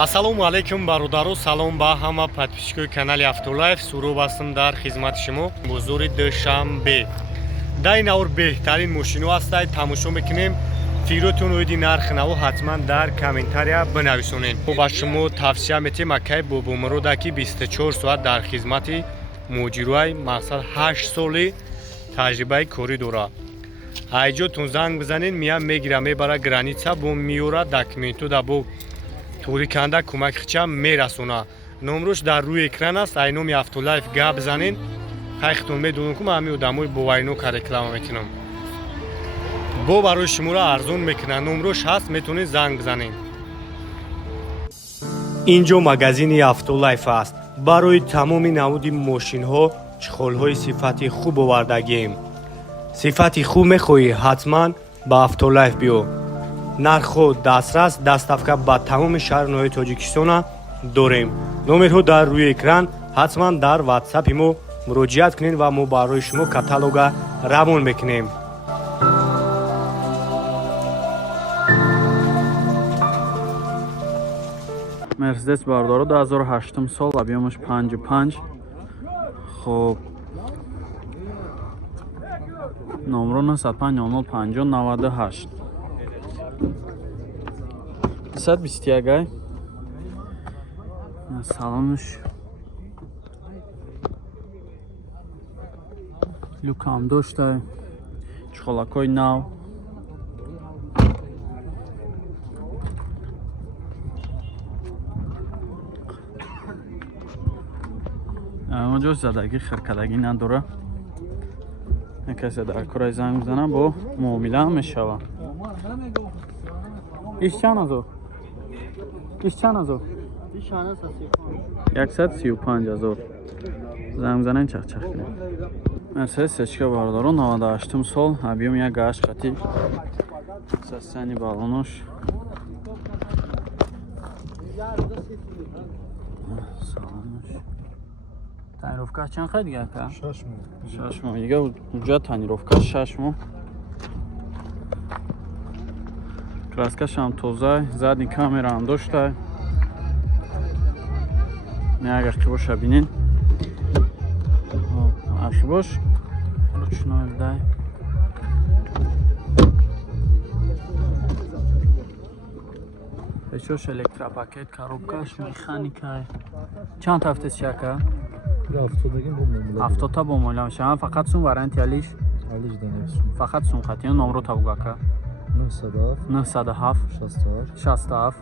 Ассалому алайкум бародаро, салом ба ҳама подписчикои канали Автолайф. Сурӯб ҳастам дар хизмати шумо. Бозори душанбе. Дар ин авр беҳтарин мошино ҳастад. Тамошо мекунем. Фикротон оиди нархи наво ҳатман дар комментария бинависонед. Ба шумо тавсия метем акай бобомурода ки 24 соат дар хизмати муҷирои мақсад 8 соли таҷрибаи корӣ дорад. Ҳайҷотон занг бизанед, миям мегира мебара граница бо миёра документу да бо туриканда кӯмак хича мерасона. Номрош дар рӯи экран аст. Ай номи Автолайф гап бизанед. Ҳайхтон медонам ки ман ҳамин одамои бовайнока реклама мекунам. бо барои шуморо арзон мекунад. Номрош ҳаст, метавонед занг бизанед. инҷо магазини Автолайф аст. барои тамоми наводи мошинҳо чухолҳои сифати хуб овардагием. сифати хуб мехоҳӣ, ҳатман ба Автолайф биё. нархҳо дастрас, доставка ба тамоми шаҳрноҳои Тоҷикистона дорем. номерҳо дар рӯи экран. ҳатман дар ватсапи мо муроҷиат кунед ва мо барои шумо каталога равон мекунем. Мерседес бардоро 2008 сол, объемаш 55. Хоб номро 95005098 221 салонш люкам дошта, чухолакои нав, ҷо задагӣ хиркадагӣ надора. касе дар кораи занг бизана бо муомила мешава. иш чанд азор? иш чанд азор? 135000. занг бизанем чахчах кунем. Мерседес сечка бардоро 98 сол, объем 1.8 хати. состояние балонош тонировка чанд хай дига ка? 6 моҳ. Дига уҷа тонировка 6 моҳ. краскаш ҳам тоза, задни камера ҳам дошта. як ақибоша бинед. ақибош ручной дай. пешош электропакет, коробкаш механика. чанд тафтис чака? 70 бо муомила мешавад. фақат сум варианти алиш фақат сум хати номро табугака 907 67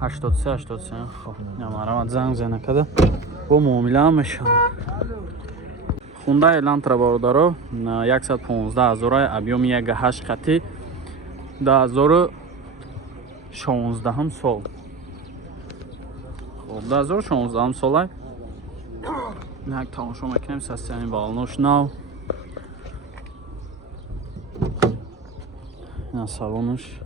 83 хоб намарамад занг занакада бо муомила мешавад. Hyundai Elantra бародаро 115000, объем 1.8 хати, 2016 сол. хоб 2016 сол. Як тамошо мекунем состояние балонош нав. на салонош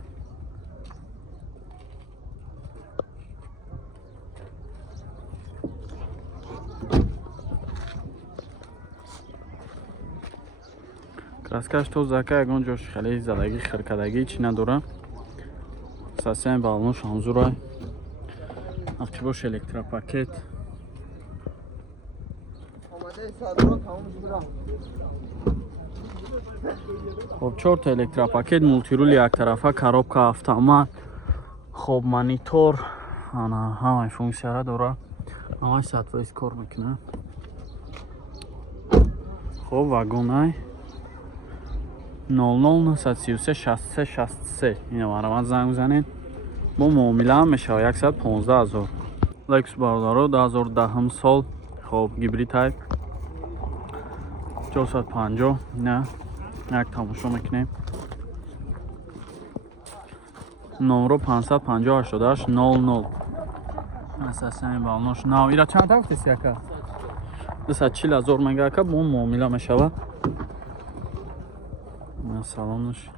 краскаш тозака, ягон ҷош хеле задагӣ хиркадагӣ чӣ надора. состояние балонош ҳамзурай. ақибош электропакет. хоб 4 та электропакет, мултирул яктарафа, коробка автомат, хоб монитор, ана ҳамаи функсияра дора. ҳамаи сатвоис кор мекунад. хоб вагонай 0093636363. ина марамад занг бизанед. бо муомила ҳам мешава 115000. Lexus бародаро 2010 сол. хоб гибрид тайп 450. ина як тамошо мекунем. номро 550880. состояние балонош нав. ира чанд тафтис яка? 240000 мегака бо муомила мешава. на салонош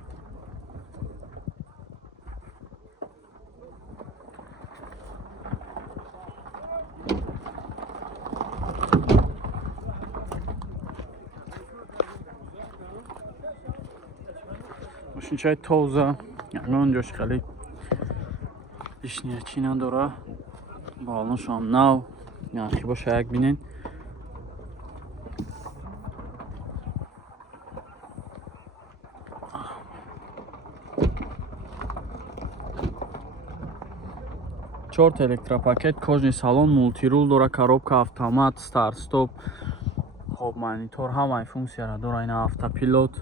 машинчаи тоза, ягон ҷош хеле ишнирчи надора. Балонш ҳам нав. Нархи боша як бинен. Чорт электропакет, кожни салон, мултирул дора, коробка автомат, старт стоп, хоб монитор, ҳамаи функсияра дора. Ина автопилот,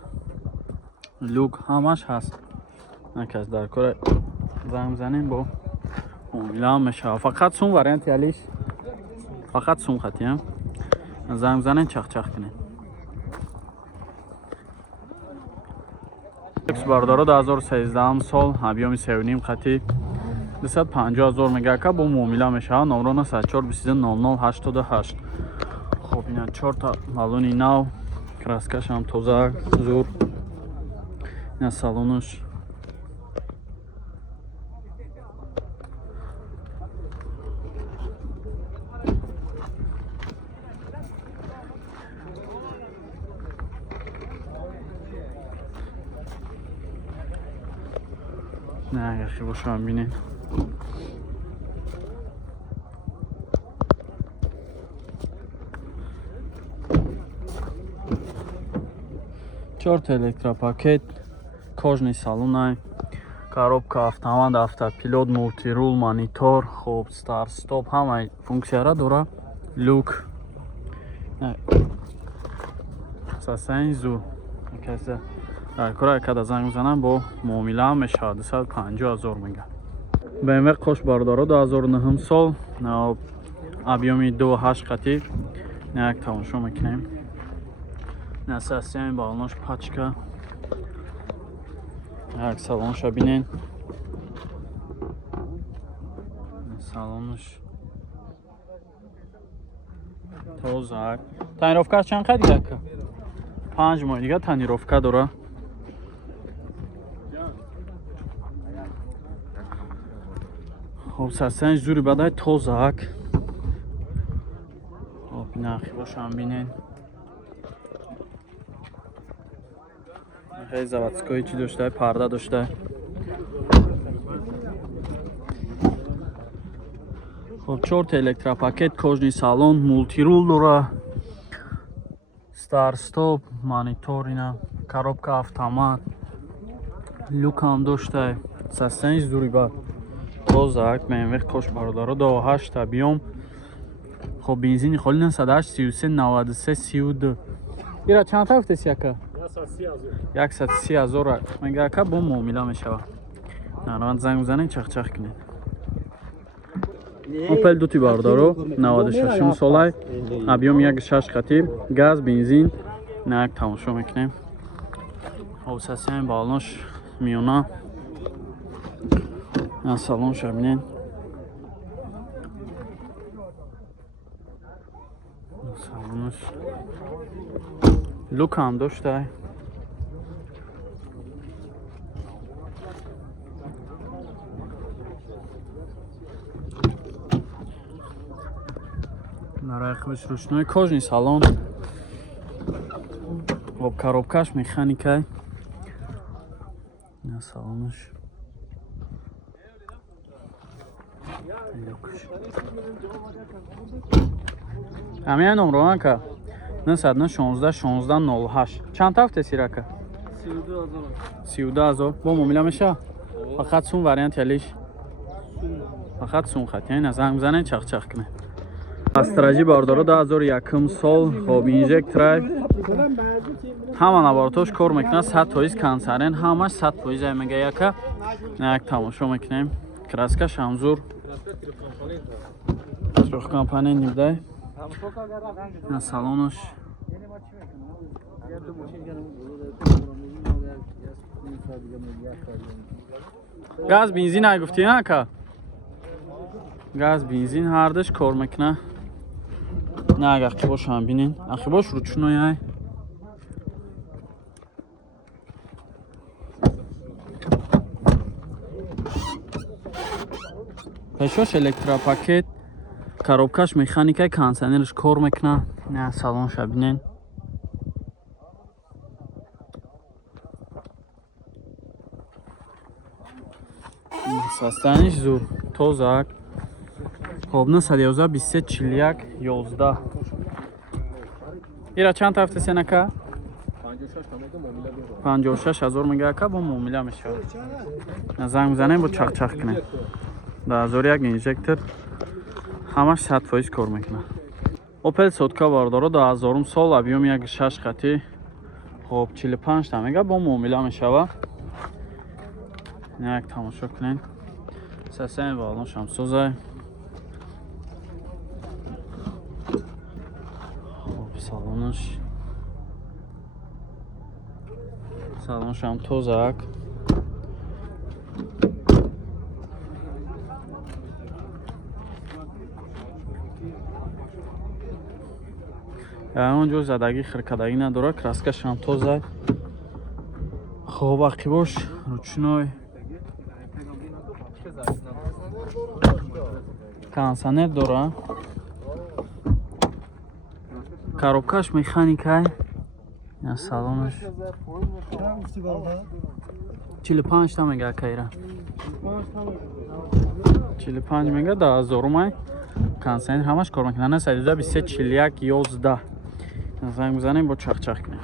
люк ҳамаш ҳаст. Накас дар кора занг занем бо муомила мешава. Фақат сум варианти алиш. Фақат сум хатиям. Занг занем чах-чах кунем. Бардоро 2013 сол, объеми 3.5 хати 250,000 мегака бо муомила мешава. Номро 04220088. хоб ина 4 та балони нав, краскаш ҳам тоза, зур. ина салонаш. نه یخی باشم بینید. چهار الکتروپاکت، کожний салон, коробка автомат, автопилот, мультирул, монитор, خوب старт стоп, همه فунксияра дора. люк. сасаи зур. каса дар кора када занг мезанам бо муомила мешавад 250,000 мега. BMW қошбардоро 2009 сол, объеми 2.8 қати. як тамошо мекунем. Насасиями балонош пачка. як салонша бинен. салонош тоза. танировкаш чанд қад яка? 5 моҳ дига танировка дора. хоб сасиями зури бадай тозак. хоб нахи бошам бинен. хей заводской чӣ дошта, парда дошта. хоб 4 та электропакет, кожний салон, мултирул дора. старт стоп, монитор, ина коробка автомат, люк ҳам дошта. сасиями зури ба тозак. BMW қошбардоро 2.8 объем. хоб бензини холи 98 33 93 32. ира чанд та гуфтеси яка? 130,000 мегака бо муомила мешава. нараванд занг мезанем чах-чах кунед. Opel дути бардоро 96 солай, объем 1.6 қати, газ, бензин. як тамошо мекунем. хоб сасиями балонош миёна. салонша бинен. салонош люк ҳам дошта. нарахиш рушной, кожний салон. хоб коробкаш механика. салонош ҳамин номро ака 916 чанд та гуфтеси рака? 32,000 бо муомила меша. фақат сум варианти алиш. фақат сум хати. ина занг мезанем чах-чах кунем. астражи бардоро 2001 сол, хоб инжекторай. ҳама лаборатош кор мекунад, 100% канцерен, ҳамаш 100% мега яка. як тамошо мекунем. краскаш ҳам зур. чурох компания нибдай. салонош газ, бензин гуфтӣ ака? газ, бензин ҳардаш кор мекунад. як ақибошам бинен. ақибош ручной. пешош электропакет, коробкаш механика, кондиционерш кор мекунад. як салонша бинен. Состояниеш зуд, тозак. Хоб 911 23 41 11. Ира чанд ҳафта сенака? 56,000 мега ака бо муомила мешавад. Занг бизанем бо чақчақ кунем. 2001 инжектор. Ҳамаш 100% кор мекунад. Opel сотка бардоро 2000 сол объем 1.6 хати. хоб 45 та мега бо муомила мешавад. Як тамошо кунем. Сасем балон шамсозай. салонш ҳам тозак. ягон ҷо задагӣ хиркадагӣ надорад, краскаш ҳам тозак. хоб ақибош ручной. кондитсионер дорад. коробкаш механикай. Я салонаш 45 та мега кайра. 45 мега 2000 май. Кондитсионер ҳамаш кор мекунад. 123 41 11. Занг бизанем бо чақчақ кунем.